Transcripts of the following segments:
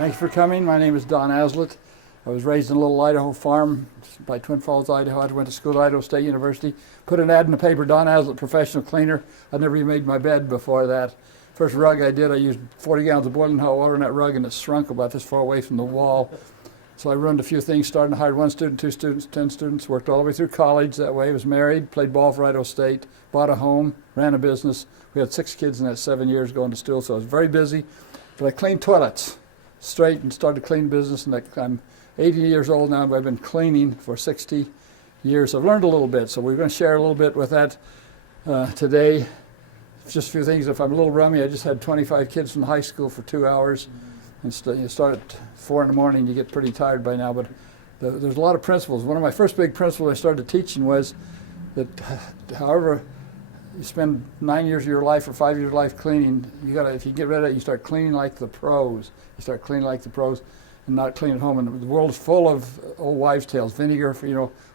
Thanks for coming. My name is Don Aslett. I was raised in a little Idaho farm by Twin Falls, Idaho. I went to school at Idaho State University. Put an ad in the paper, Don Aslett, professional cleaner. I'd never even made my bed before that. First rug I did, I used 40 gallons of boiling hot water in that rug, and it shrunk about this far away from the wall. So I ruined a few things, started to hire 1 student, 2 students, 10 students, worked all the way through college that way, was married, played ball for Idaho State, bought a home, ran a business. We had 6 kids in that 7 years going to school, so I was very busy. But I cleaned toilets straight and started a clean business, and I'm 80 years old now, but I've been cleaning for 60 years. I've learned a little bit, so we're going to share a little bit with that today. Just a few things. If I'm a little rummy, I just had 25 kids from high school for 2 hours. And you start at 4 in the morning, you get pretty tired by now, but there's a lot of principles. One of my first big principles I started teaching was that however you spend 9 years of your life or 5 years of life cleaning, if you get rid of it, you start cleaning like the pros. You start cleaning like the pros and not clean at home. And the world is full of old wives' tales. Vinegar,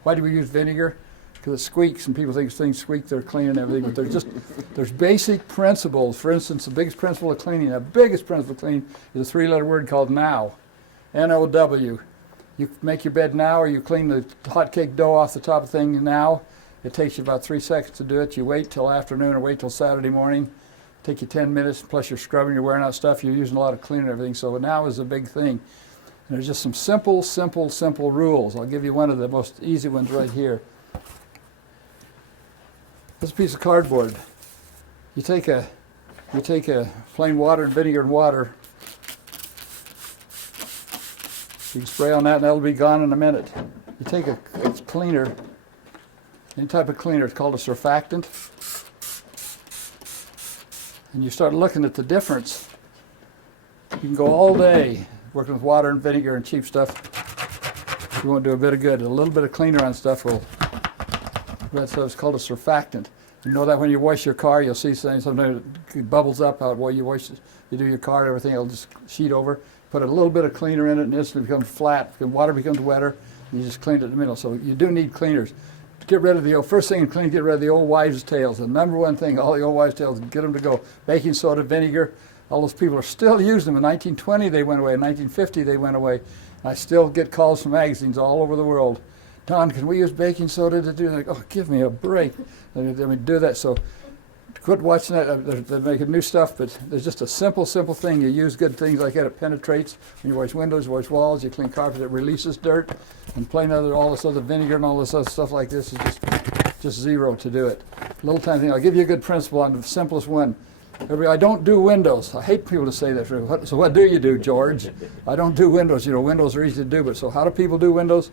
why do we use vinegar? Because it squeaks, and people think things squeak, they're clean and everything, but there's basic principles. For instance, the biggest principle of cleaning, is a 3-letter word called now, N-O-W. You make your bed now, or you clean the hot cake dough off the top of the thing now. It takes you about 3 seconds to do it. You wait till afternoon or wait till Saturday morning. Take you 10 minutes, plus you're scrubbing, you're wearing out stuff, you're using a lot of cleaner and everything, so now is a big thing. And there's just some simple rules. I'll give you one of the most easy ones right here. This piece of cardboard. You take a plain water and vinegar and water. You can spray on that and that'll be gone in a minute. You take a cleaner, any type of cleaner, it's called a surfactant. And you start looking at the difference. You can go all day working with water and vinegar and cheap stuff. You won't do a bit of good. A little bit of cleaner on stuff will. That's what it's called, a surfactant. You know that when you wash your car, you'll see sometimes it bubbles up out while you do your car and everything, it'll just sheet over. Put a little bit of cleaner in it and it instantly becomes flat. The water becomes wetter, and you just clean it in the middle. So you do need cleaners. Get rid of the first thing in cleaning, get rid of the old wives' tales. The number one thing, all the old wives' tales, get them to go. Baking soda, vinegar, all those people are still using them. In 1920 they went away, in 1950 they went away. I still get calls from magazines all over the world. Don, can we use baking soda to do that? Oh, give me a break. I mean, do that. So quit watching that. They're making new stuff, but there's just a simple thing. You use good things like that. It penetrates. When you wash windows, you wash walls, you clean carpet, it releases dirt. And all this other vinegar and all this other stuff like this is just zero to do it. Little tiny thing. I'll give you a good principle on the simplest one. I don't do windows. I hate people to say that. So what do you do, George? I don't do windows. Windows are easy to do, but so how do people do windows?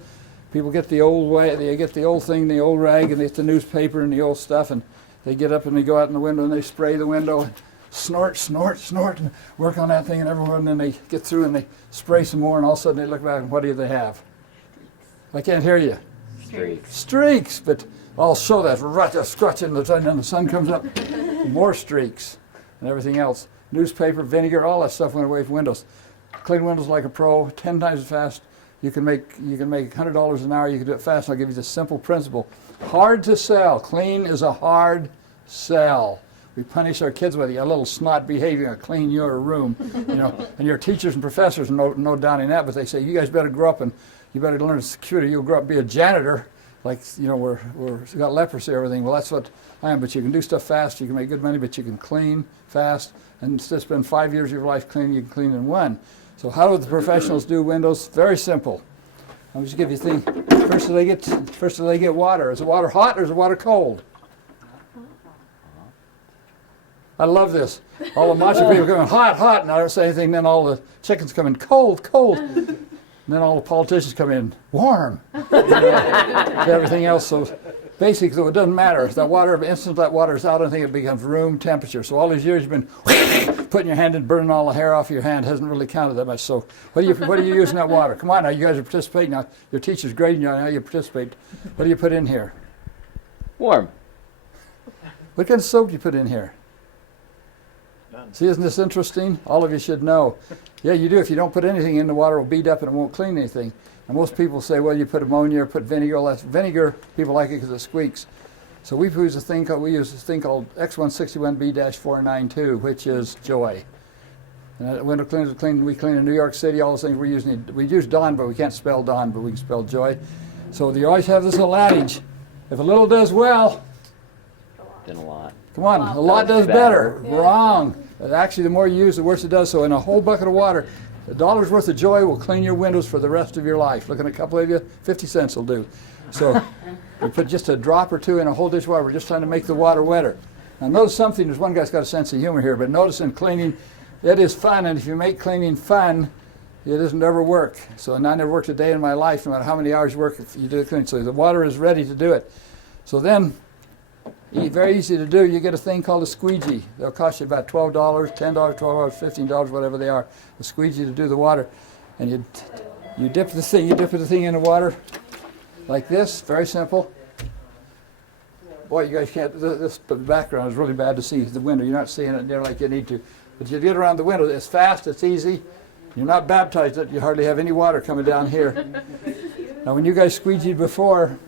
People get the old way, they get the old thing, the old rag, and they get the newspaper and the old stuff, and they get up and they go out in the window and they spray the window, and snort, and work on that thing, and everyone, and then they get through and they spray some more, and all of a sudden they look back and what do they have? I can't hear you. Streaks, but I'll show that right, a scratch in the sun, and the sun comes up, more streaks, and everything else. Newspaper, vinegar, all that stuff went away from windows. Clean windows like a pro, 10 times as fast. You can make $100 an hour. You can do it fast. I'll give you this simple principle. Hard to sell. Clean is a hard sell. We punish our kids with a little snot behavior. Clean your room, And your teachers and professors no downing that, but they say you guys better grow up and you better learn security. You'll grow up and be a janitor, we got leprosy or everything. Well, that's what I am. But you can do stuff fast. You can make good money, but you can clean fast. And instead of spend 5 years of your life cleaning, you can clean in 1. So how do the professionals do windows? Very simple. I'll just give you a thing. First do they get water? Is the water hot or is the water cold? I love this. All the macho people come in hot, and I don't say anything. Then all the chickens come in cold. And then all the politicians come in warm. Everything else. So basically, so it doesn't matter. If that water, instant that water is out, I think it becomes room temperature. So all these years you've been putting your hand in, burning all the hair off your hand hasn't really counted that much. So what are you using that water? Come on now, you guys are participating now. Your teacher's grading you on how you participate. What do you put in here? Warm. What kind of soap do you put in here? None. See, isn't this interesting? All of you should know. Yeah, you do. If you don't put anything in, the water will beat up and it won't clean anything. And most people say, well, you put ammonia or put vinegar. Well, that's vinegar. People like it because it squeaks. So we use this thing called X161B-492, which is joy. And that window cleaners clean. We clean in New York City. All those things we're using. We use Dawn, but we can't spell Dawn, but we can spell joy. So you always have this little adage: if a little does well, Then a lot. come on, a lot does better. Wrong. Actually, the more you use, the worse it does. So in a whole bucket of water, $1 worth of joy will clean your windows for the rest of your life. Looking at a couple of you, 50 cents will do. So we put just a drop or two in a whole dish of water. We're just trying to make the water wetter. Now notice something. There's one guy's got a sense of humor here, but notice in cleaning, it is fun, and if you make cleaning fun, it doesn't ever work. So, and I never worked a day in my life, no matter how many hours you work, if you do the cleaning. So the water is ready to do it. So then, very easy to do, you get a thing called a squeegee. They'll cost you about $12, $10, $12, $15, whatever they are. A squeegee to do the water. And you dip the thing in the water like this, very simple. Boy, you guys can't, this background is really bad to see, the window. You're not seeing it there like you need to. But you get around the window, it's fast, it's easy. You're not baptized in it, you hardly have any water coming down here. Now when you guys squeegeed before,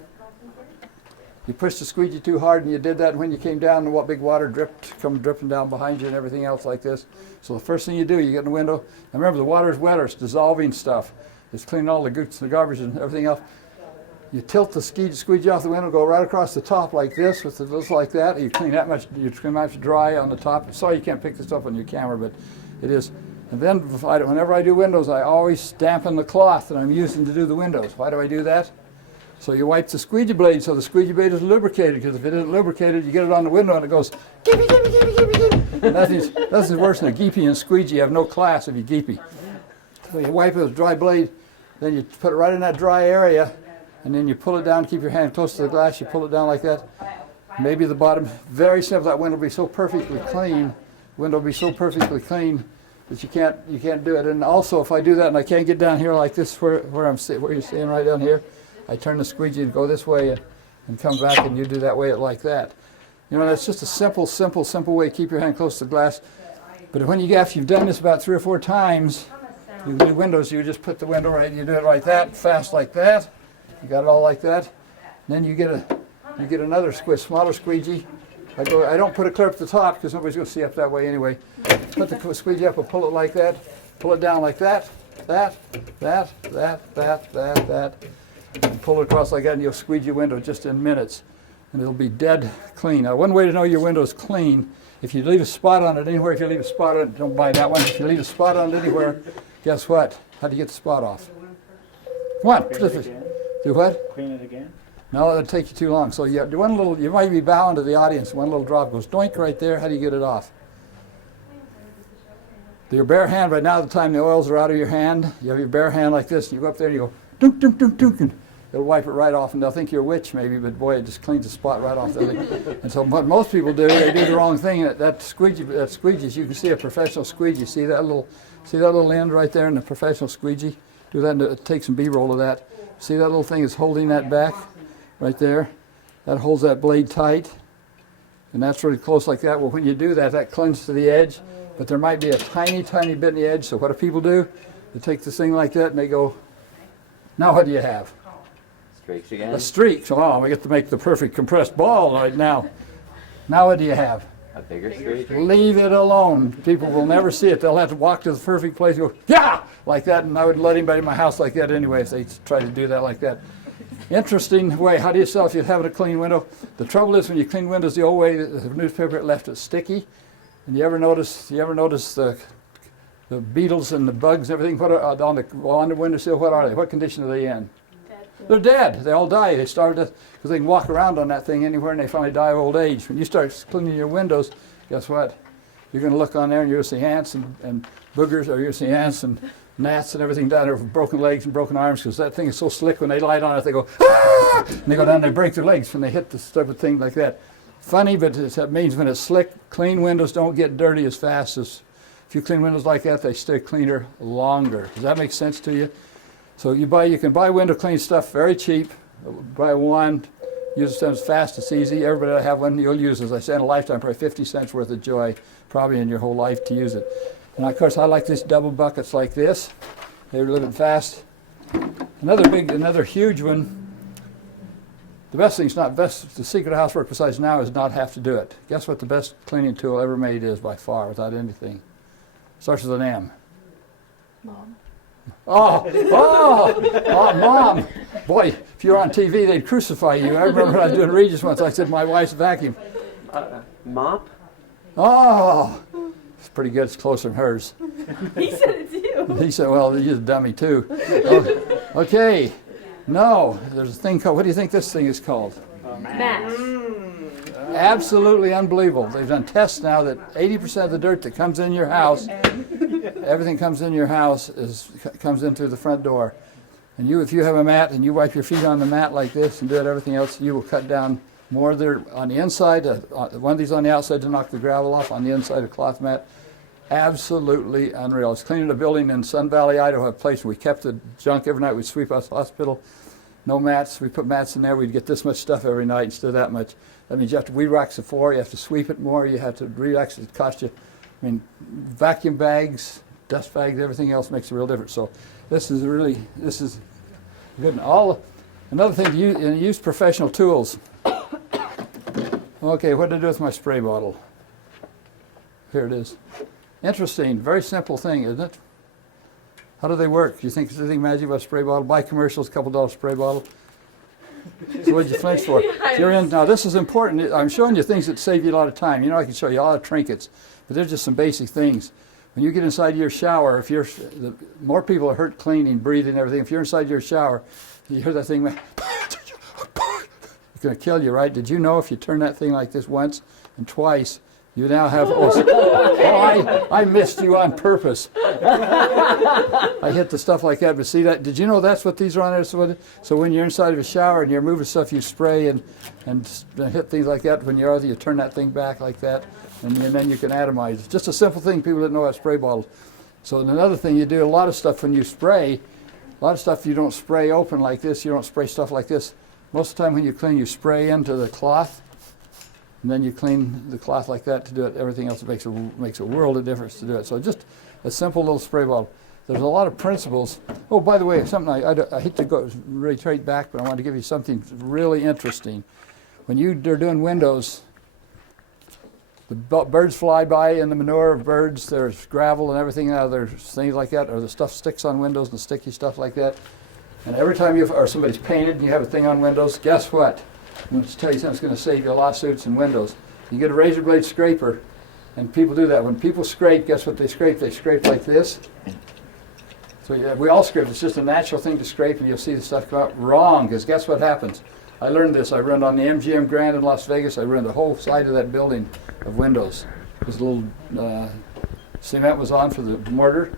you pushed the squeegee too hard, and you did that when you came down, and what big water come dripping down behind you and everything else like this. So the first thing you do, you get in the window, and remember the water is wetter, it's dissolving stuff. It's cleaning all the goods, the garbage and everything else. You tilt the squeegee off the window, go right across the top like this, with the just like that. You clean that much, you clean that much dry on the top. Sorry you can't pick this up on your camera, but it is. And then whenever I do windows, I always dampen the cloth that I'm using to do the windows. Why do I do that? So you wipe the squeegee blade so the squeegee blade is lubricated, because if it isn't lubricated, you get it on the window and it goes, geepy, geepy, geepy, geepy, geepy. Nothing's worse than a geepy and squeegee. You have no class if you geepy. So you wipe it with a dry blade, then you put it right in that dry area, and then you pull it down, keep your hand close to the glass, you pull it down like that. Maybe the bottom, very simple, that window will be so perfectly clean, that you can't do it. And also if I do that and I can't get down here like this where you're seeing right down here, I turn the squeegee and go this way and come back, and you do that way like that. You know, that's just a simple way to keep your hand close to the glass. But after you've done this about 3 or 4 times, you do windows, you just put the window right, you do it like that, fast like that. You got it all like that. And then you get another smaller squeegee. I don't put it clear up the top because nobody's going to see up that way anyway. Put the squeegee up and pull it like that. Pull it down like that. That. And pull it across like that, and you'll squeegee your window just in minutes. And it'll be dead clean. Now, one way to know your window is clean, if you leave a spot on it anywhere, don't buy that one. If you leave a spot on it anywhere, guess what? How do you get the spot off? Come on. Do what? Clean it again? No, it'll take you too long. So you do one little, you might be bowing to the audience. One little drop goes doink right there. How do you get it off? Your bare hand, right now, the time the oils are out of your hand, you have your bare hand like this, and you go up there and you go dunk, dunk, dunk, dunk, and it'll wipe it right off, and they'll think you're a witch maybe, but boy, it just cleans the spot right off. And so what most people do, they do the wrong thing. That squeegees, you can see a professional squeegee. See that little end right there in the professional squeegee? Do that and take some B-roll of that. See that little thing is holding that back right there? That holds that blade tight, and that's really close like that. Well, when you do that, that clings to the edge, but there might be a tiny bit in the edge. So what do people do? They take this thing like that and they go, now what do you have? Streaks again? A streak. So, we get to make the perfect compressed ball right now. Now what do you have? A bigger streak? Leave it alone. People will never see it. They'll have to walk to the perfect place and go, yeah, like that. And I wouldn't let anybody in my house like that anyway if they try to do that like that. Interesting way. How do you tell if you're having a clean window? The trouble is when you clean windows the old way, the newspaper left it sticky. And you ever notice the beetles and the bugs and everything on the windowsill? What are they? What condition are they in? They're dead. They all die. They started because they can walk around on that thing anywhere, and they finally die of old age. When you start cleaning your windows, guess what? You're going to look on there, and you're going to see ants and boogers, or you're going to see ants and gnats and everything down there with broken legs and broken arms, because that thing is so slick. When they light on it, they go, ah! And they go down and they break their legs when they hit the stupid thing like that. Funny, but that means when it's slick, clean windows don't get dirty as fast as, if you clean windows like that, they stay cleaner longer. Does that make sense to you? So you can buy window clean stuff very cheap. Buy one, use it as fast, it's easy. Everybody will have one you'll use, as I said, in a lifetime, probably 50 cents worth of joy, probably in your whole life to use it. And of course, I like these double buckets like this. They're a little bit fast. Another huge one. The best thing, the secret of housework besides now is not have to do it. Guess what the best cleaning tool ever made is by far, without anything? Starts with an M. Mom. Oh, Mom. Boy, if you were on TV, they'd crucify you. I remember when I was doing Regis once, I said, my wife's vacuum. Mop? Oh, it's pretty good. It's closer than hers. He said it too. He said, well, you're a dummy too. Okay. No, there's a thing called, what do you think this thing is called? Matt. Absolutely unbelievable. They've done tests now that 80% of the dirt that comes in your house, everything comes in your house comes in through the front door. And if you have a mat and you wipe your feet on the mat like this and do everything else, you will cut down more dirt on the inside. One of these on the outside to knock the gravel off, on the inside a cloth mat. Absolutely unreal. I was cleaning a building in Sun Valley, Idaho, a place where we kept the junk every night. We'd sweep out the hospital. No mats. We put mats in there. We'd get this much stuff every night instead of that much. That means you have to weed wax the floor. You have to sweep it more. You have to relax it. It costs you. I mean, vacuum bags, dust bags, everything else makes a real difference. So this is good. Another thing, use professional tools. Okay, what did I do with my spray bottle? Here it is. Interesting, very simple thing, isn't it? How do they work? Do you think there's anything magic about a spray bottle? Buy commercials, $2 spray bottle. So what'd you flinch for? Yes. Now this is important. I'm showing you things that save you a lot of time. You know, I can show you a lot of trinkets, but there's just some basic things. When you get inside your shower, more people are hurt cleaning, breathing, everything. If you're inside your shower, you hear that thing, it's going to kill you, right? Did you know if you turn that thing like this once and twice, you now have, I missed you on purpose. I hit the stuff like that, but see that, did you know that's what these are on there? So when you're inside of a shower and you're moving stuff, you spray and hit things like that. When you're out, you turn that thing back like that, and then you can atomize. It's just a simple thing people didn't know about spray bottles. So another thing, you do a lot of stuff when you spray, a lot of stuff you don't spray open like this, you don't spray stuff like this. Most of the time when you clean, you spray into the cloth, and then you clean the cloth like that to do it. Everything else makes a world of difference to do it. So just a simple little spray bottle. There's a lot of principles. Oh, by the way, something I hate to go really straight back, but I want to give you something really interesting. When they're doing windows, the birds fly by in the manure of birds. There's gravel and everything. There's things like that, or the stuff sticks on windows and sticky stuff like that. And every time or somebody's painted and you have a thing on windows, guess what? I'm going to tell you something that's going to save you lawsuits and windows. You get a razor blade scraper, and people do that. When people scrape, guess what they scrape? They scrape like this. So yeah, we all scrape. It's just a natural thing to scrape, and you'll see the stuff come out. Wrong, because guess what happens? I learned this. I run on the MGM Grand in Las Vegas. I ran the whole side of that building of windows. This little cement was on for the mortar.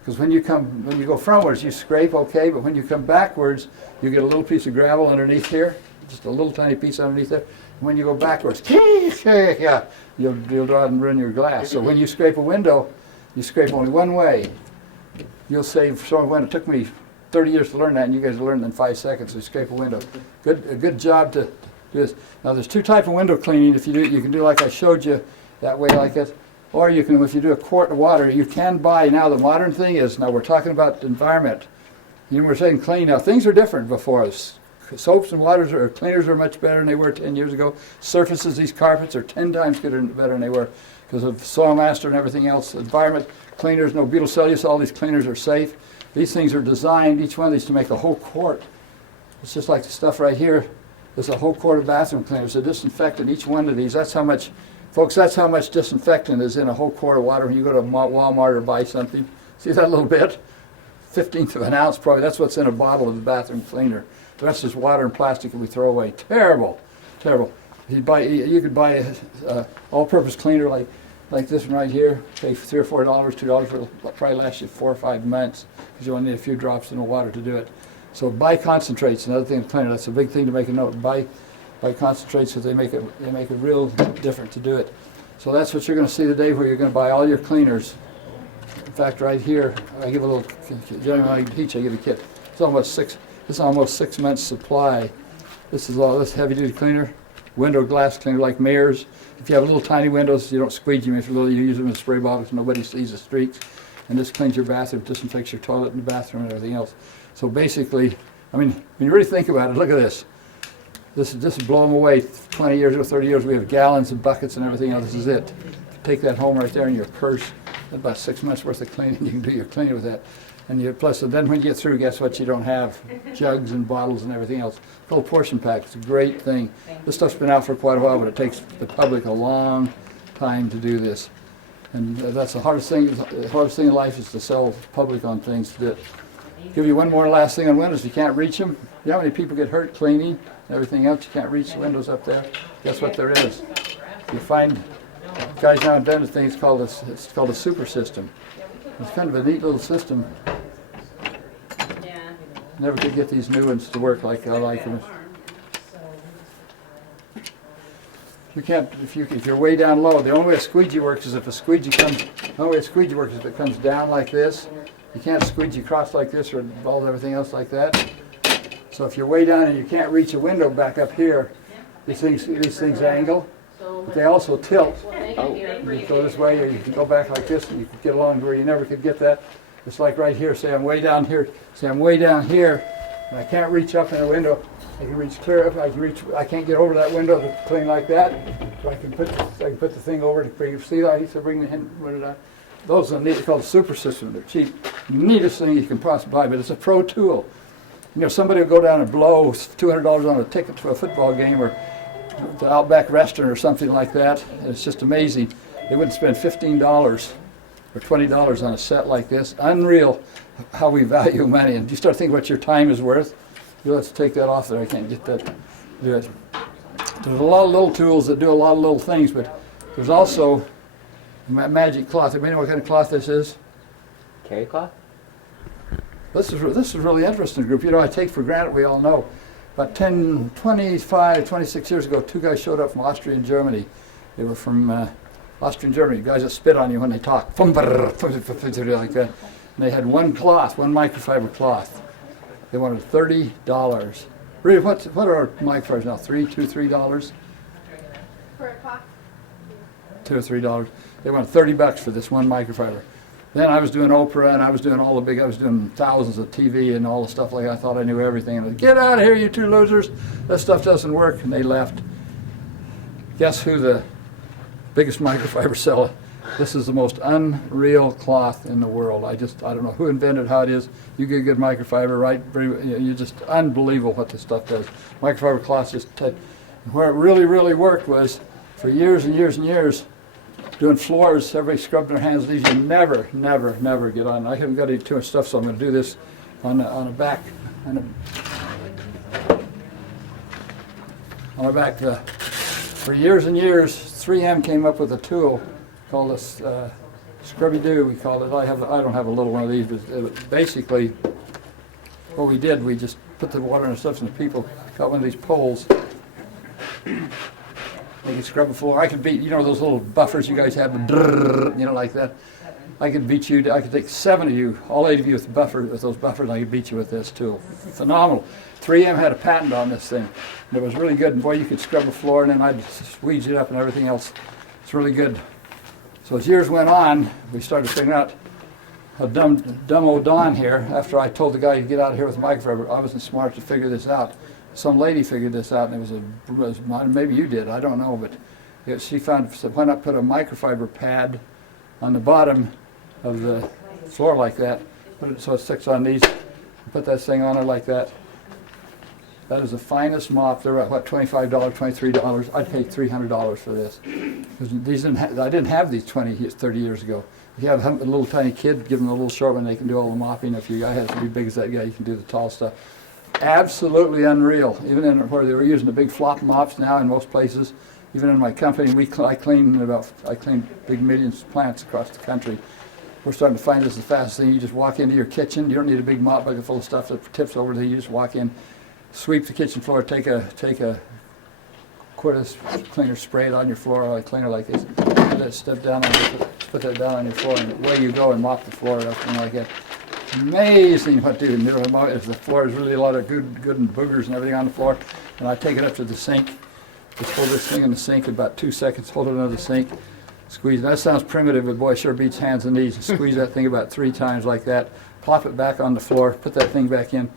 Because when you go frontwards, you scrape okay, but when you come backwards, you get a little piece of gravel underneath here, just a little tiny piece underneath there. And when you go backwards, you'll draw and ruin your glass. So when you scrape a window, you scrape only one way. You'll save so much. It took me 30 years to learn that, and you guys learned in 5 seconds to scrape a window. A good job to do this. Now there's two types of window cleaning. If you do, you can do like I showed you that way, like this. Or you can, if you do a quart of water, you can buy, now the modern thing is, now we're talking about the environment. You know, we're saying clean. Now things are different before us. Soaps and cleaners are much better than they were 10 years ago. Surfaces, these carpets are 10 times better than they were because of Soil Master and everything else. Environment cleaners, no butyl cellulose, all these cleaners are safe. These things are designed, each one of these, to make a whole quart. It's just like the stuff right here. There's a whole quart of bathroom cleaners. A disinfectant, each one of these, that's how much, folks, that's how much disinfectant is in a whole quart of water when you go to Walmart or buy something. See that little bit? 1/15 of an ounce probably. That's what's in a bottle of the bathroom cleaner. The rest is water and plastic that we throw away. Terrible, terrible. You could buy a all-purpose cleaner like this one right here. Pay $3 or $4, $2 for it'll probably last you 4 or 5 months because you only need a few drops in the water to do it. So buy concentrates. Another thing to cleaner. That's a big thing to make a note. Buy concentrates because they make it real different to do it. So that's what you're going to see today, where you're going to buy all your cleaners. In fact, right here, I give a little. Generally, when I teach, I give a kit. It's almost 6 months supply. This is all this heavy-duty cleaner, window glass cleaner like mirrors. If you have little tiny windows, you don't squeeze them. If you're little, you use them in spray bottles. Nobody sees the streaks. And this cleans your bathroom, disinfects your toilet and the bathroom and everything else. So basically, I mean, when you really think about it, look at this. This is blow them away. 20 years or 30 years, we have gallons and buckets and everything else. This is it. Take that home right there in your purse. about 6 months worth of cleaning. You can do your cleaning with that. And you, plus, then when you get through, guess what? You don't have jugs and bottles and everything else. Little portion pack. It's a great thing. This stuff's been out for quite a while, but it takes the public a long time to do this. And that's the hardest thing. The hardest thing in life is to sell public on things. That give you one more last thing on windows. You can't reach them. You know how many people get hurt cleaning and everything else? You can't reach the windows up there. Guess what there is? You find guys now invented things called it's called a super system. It's kind of a neat little system. Never could get these new ones to work like I like them. You can't if you're way down low. The only way a squeegee works is if a squeegee comes. The only way a squeegee works is if it comes down like this. You can't squeegee across like this or all everything else like that. So if you're way down and you can't reach a window back up here, these things angle, but they also tilt. Oh. You can go this way, or you can go back like this, and you can get along where you never could get that. It's like right here. Say I'm way down here. Say I'm way down here, and I can't reach up in a window. I can reach clear up. I can't get over that window to clean like that. So I can put the thing over to bring. See, I used to bring the hand. Those are neat. It's called a super system. They're cheap. Neatest thing you can possibly buy, but it's a pro tool. You know, somebody will go down and blow $200 on a ticket to a football game or the Outback restaurant or something like that. And it's just amazing. They wouldn't spend $15 or $20 on a set like this. Unreal how we value money. And you start thinking what your time is worth. You let's take that off there. I can't get that. Do it. There's a lot of little tools that do a lot of little things, but there's also magic cloth. Anybody know what kind of cloth this is? Terry cloth? This is really interesting group. You know, I take for granted we all know. About 25, 26 years ago, two guys showed up from Austria and Germany. They were from Austria and Germany. Guys that spit on you when they talk. Like that. And they had one cloth, one microfiber cloth. They wanted $30. Really, what are our microfibers now? $3. For a clock? $2 or $3. They wanted $30 for this one microfiber. Then I was doing Oprah and I was doing I was doing thousands of TV and all the stuff like that. I thought I knew everything. And I said, get out of here, you two losers. This stuff doesn't work. And they left. Guess who the biggest microfiber seller? This is the most unreal cloth in the world. I don't know who invented how it is. You get good microfiber, right? You just unbelievable what this stuff does. Microfiber cloth just, where it really, really worked was for years and years and years, doing floors, everybody scrubbed their hands. These you never, never, never get on. I haven't got any too much stuff, so I'm going to do this on a back. On a back. For years and years, 3M came up with a tool called this Scrubby Doo. We called it. I don't have a little one of these, but basically, what we did, we just put the water and stuff, and the people got one of these poles. They could scrub the floor. I could beat, you know, those little buffers you guys have, you know, like that. I could beat you. I could take 7 of you, all 8 of you with those buffers. I could beat you with this tool. Phenomenal. 3M had a patent on this thing, and it was really good. And boy, you could scrub the floor, and then I'd squeeze it up and everything else. It's really good. So as years went on, we started figuring out how dumb old Don here. After I told the guy to get out of here with microfiber, I wasn't smart to figure this out. Some lady figured this out, and it was maybe you did, I don't know, but she said, why not put a microfiber pad on the bottom of the floor like that, put it so it sticks on these, put that thing on it like that. That is the finest mop. They're at, what, $25, $23? I'd pay $300 for this. Because I didn't have these 30 years ago. If you have a little tiny kid, give them a little short one, they can do all the mopping. If your guy has to be big as that guy, you can do the tall stuff. Absolutely unreal. Even in where they were using the big flop mops now in most places. Even in my company, I clean big millions of plants across the country. We're starting to find this the fastest thing. You just walk into your kitchen. You don't need a big mop bucket full of stuff that tips over there. You just walk in, sweep the kitchen floor, take a quart of cleaner, spray it on your floor, or a cleaner like this. Put that down on your floor, and away you go and mop the floor and everything like that. Amazing what to do. If the floor is really a lot of good and boogers and everything on the floor, and I take it up to the sink. Just hold this thing in the sink in about 2 seconds. Hold it under the sink. Squeeze. That sounds primitive, but boy, sure beats hands and knees. Squeeze that thing about 3 times like that. Plop it back on the floor. Put that thing back in.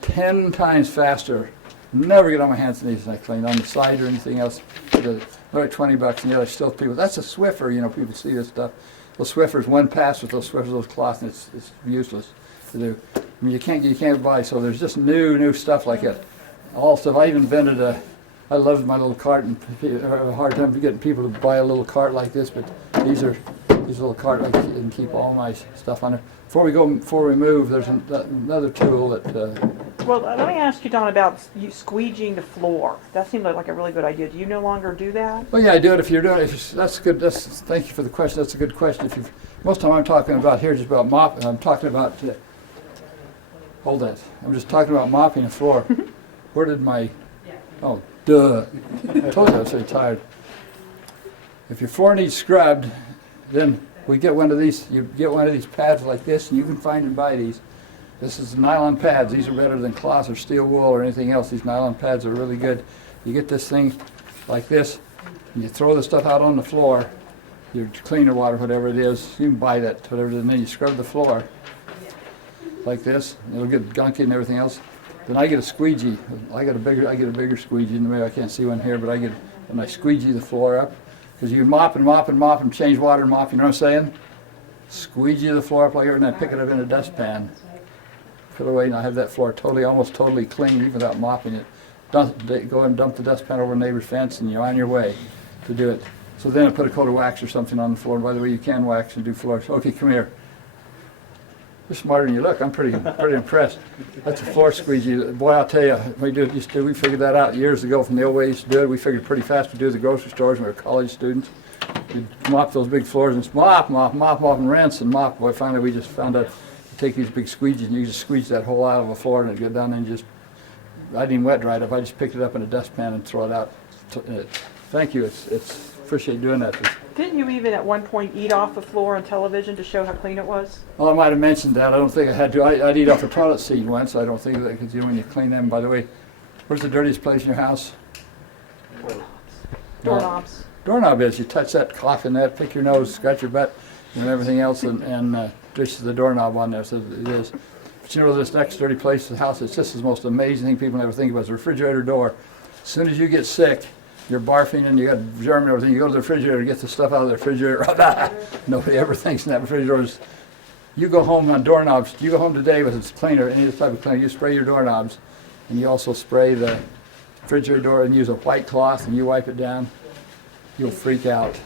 10 times faster. Never get on my hands and knees when I clean on the side or anything else. Another $20, and the other still people. That's a Swiffer. You know, people see this stuff. those Swiffers, one pass with those Swiffers, those cloths, and it's useless to do. I mean, you can't buy, so there's just new stuff like it. All stuff, I even invented I loved my little cart, and I have a hard time getting people to buy a little cart like this, but these little cart, I can keep all my stuff on there. Before we move, there's another tool that, Well, let me ask you, Don, about you squeegeeing the floor. That seemed like a really good idea. Do you no longer do that? well, yeah, I do it if you're doing it. That's good. Thank you for the question. That's a good question. Most of the time I'm talking about here just about mopping. I'm talking about, hold that. I'm just talking about mopping the floor. Where did my, oh, duh. I told you I was so tired. If your floor needs scrubbed, then we get one of these, you get one of these pads like this, and you can find and buy these. This is nylon pads. These are better than cloth or steel wool or anything else. These nylon pads are really good. You get this thing like this, and you throw the stuff out on the floor, your cleaner water, whatever it is, you can buy that, whatever it is, and then you scrub the floor like this. It'll get gunky and everything else. Then I get a squeegee. I get a bigger squeegee. Maybe I can't see one here, but and I squeegee the floor up. Because you mop and change water and mop, you know what I'm saying? Squeegee the floor up like that, and then pick it up in a dustpan. Put it away, and I have that floor almost totally clean, even without mopping it. Go and dump the dustpan over a neighbor's fence, and you're on your way to do it. So then I put a coat of wax or something on the floor. And by the way, you can wax and do floors. Okay, come here. You're smarter than you look. I'm pretty impressed. That's a floor squeegee. Boy, I'll tell you, we figured that out years ago from the old way we used to do it. We figured pretty fast to do at the grocery stores when we were college students. You'd mop those big floors and mop, and rinse and mop. Boy, finally we just found out you take these big squeegees and you just squeeze that whole out of a floor and it'd go down and just, I didn't even wet dry it up. I just picked it up in a dustpan and throw it out. Thank you. It's appreciate doing that. Didn't you even at one point eat off the floor on television to show how clean it was? Well, I might have mentioned that. I don't think I had to. I'd eat off a toilet seat once. I don't think of that because, when you clean them, by the way, where's the dirtiest place in your house? Doorknobs. Doorknob is. You touch that, cough in that, pick your nose, scratch your butt, and everything else, and dish the doorknob on there. So it is. But this next dirty place in the house, it's just the most amazing thing people never think about is the refrigerator door. As soon as you get sick, you're barfing and you got germ and everything, you go to the refrigerator to get the stuff out of the refrigerator. Nobody ever thinks in that refrigerator is, you go home on doorknobs, you go home today with a cleaner, any type of cleaner, you spray your doorknobs, and you also spray the refrigerator door and use a white cloth and you wipe it down, you'll freak out.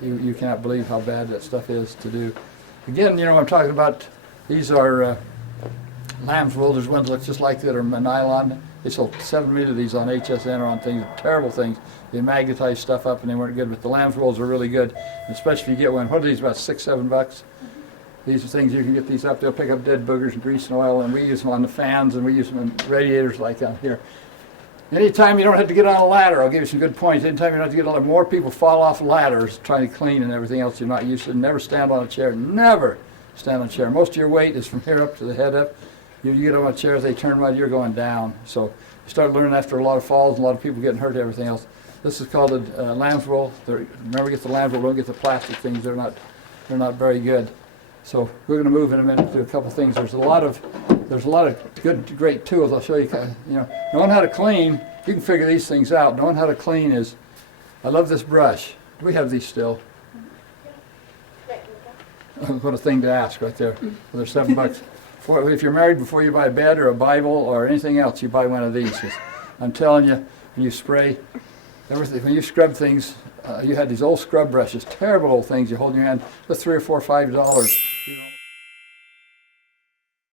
You cannot believe how bad that stuff is to do. Again, I'm talking about, these are lamb's wool. There's ones that look just like that are nylon. They sold 7 of these on HSN or on things, terrible things. They magnetized stuff up and they weren't good, but the lamb's wools are really good, especially if you get one. What are these, about $6, $7? These are things you can get these up. They'll pick up dead boogers and grease and oil, and we use them on the fans and we use them in radiators like out here. Anytime you don't have to get on a ladder, I'll give you some good points. Anytime you don't have to get on a ladder, more people fall off ladders trying to clean and everything else you're not used to. Never stand on a chair. Never stand on a chair. Most of your weight is from here up to the head up. You get on a chair, as they turn around, you're going down. So you start learning after a lot of falls and a lot of people getting hurt and everything else. This is called a lamb's wool. Remember, get the lamb's wool, don't get the plastic things. They're not very good. So we're going to move in a minute to do a couple things. There's a lot of good, great tools. I'll show you. Knowing how to clean, you can figure these things out. Knowing how to clean is, I love this brush. Do we have these still? What a thing to ask right there. Well, they're $7. If you're married, before you buy a bed or a Bible or anything else, you buy one of these. I'm telling you, when you spray everything, when you scrub things, you had these old scrub brushes, terrible old things you hold in your hand, for $3 or $4 or $5.